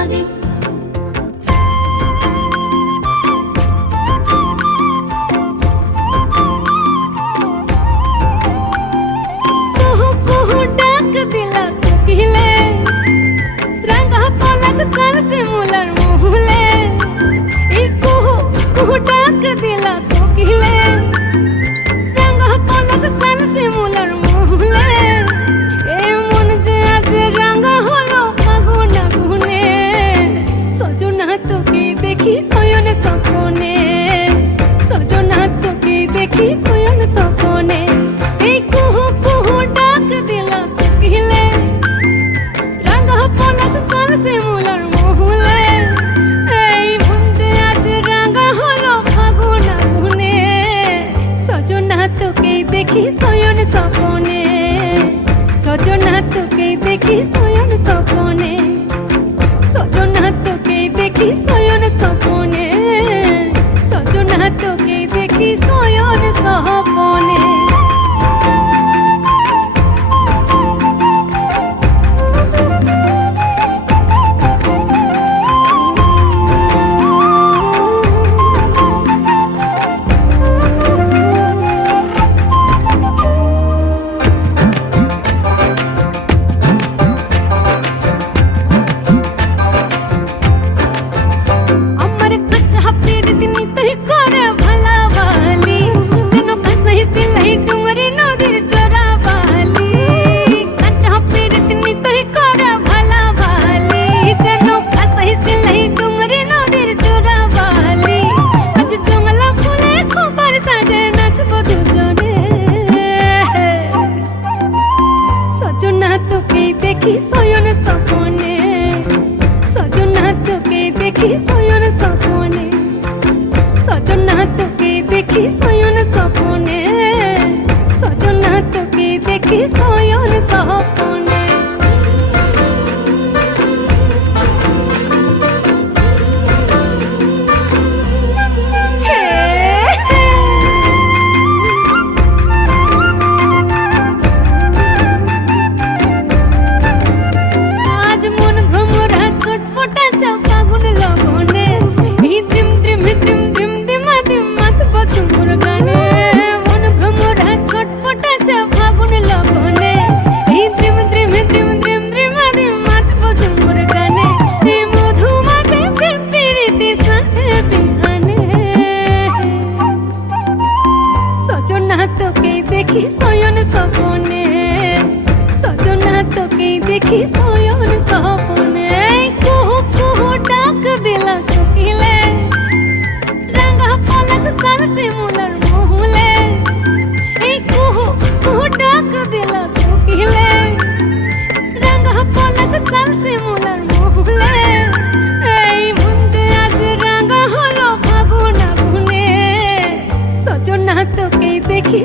বাদে। কুহু কুহু ডাক দিলা কোকিলে, রাঙা পলাশ সাল শিমুলার মহুলে। এই কুহু কুহু ডাক দিলা কোকিলে, রাঙা পলাশ সাল শিমুলার মহুলে। এই মন যে আজ রাঙা হলো ফাগুন আগুনে, সজনা তোকে দেখি শয়নে স্বপনে, সজনা তোকে দেখি শয়নে স্বপনে। এই কুহু কুহু ডাক দিলা কোকিলে, রাঙা পলাশ সাল শিমুলার মহুলে। এই মন যে আজ রাঙা হলো ফাগুন আগুনে, সজনা তোকে দেখি শয়নে স্বপনে, সজনা তোকে দেখি শয়নে স্বপনে, সজনা তোকে দেখি শয়নে স্বপনে, সজনা তোকে দেখি শয়নে স্বপনে। আমার কাঁচা প্রীতি তুই করে ভালাবালি, যেন কাঁসাই সিলাই ডুঙরি নদীর চোরাবালি। কাঁচা প্রীতি তুই করে ভালাবালি, যেন কাঁসাই সিলাই ডুঙরি নদীর চোরাবালি। আজ জঙ্গলা ফুলের খোপার সাজে নাচবো দুজনে, সজনা তোকে দেখি শয়নে স্বপনে, সজনা তোকে দেখি শয়নে স্বপনে, সজনা তোকে দেখি শয়নে স্বপনে, সজনা তোকে দেখি শয়নে স্বপনে। হে হে আজ মন ভ্রমরা ছটপটাচ্ছে ফাগুন লগনে, এই দ্রিম দ্রিম দ্রিম দ্রিম দিমা দিম মাতব ঝুমুর গানে। মন ভ্রমরা ছটপটাচ্ছে ফাগুন লগনে, এই দ্রিম দ্রিম দ্রিম দ্রিম দ্রিমা দিম মাতব ঝুমুর গানে। এই মধুমাসে প্রেম প্রীতি সাথে বিহানে, সজনা তোকে দেখি শয়নে স্বপনে, সজনা তোকে দেখি শয়নে স্বপনে। কুহু কুহু ডাক দিলা কোকিলে, রাঙা পলাশ সাল শিমুলার মহুলে। এই কুহু কুহু ডাক দিলা কোকিলে, রাঙা পলাশ সাল শিমুলার মহুলে। এই মন যে আজ রাঙা হলো ফাগুন আগুনে, সজনা তোকে দেখি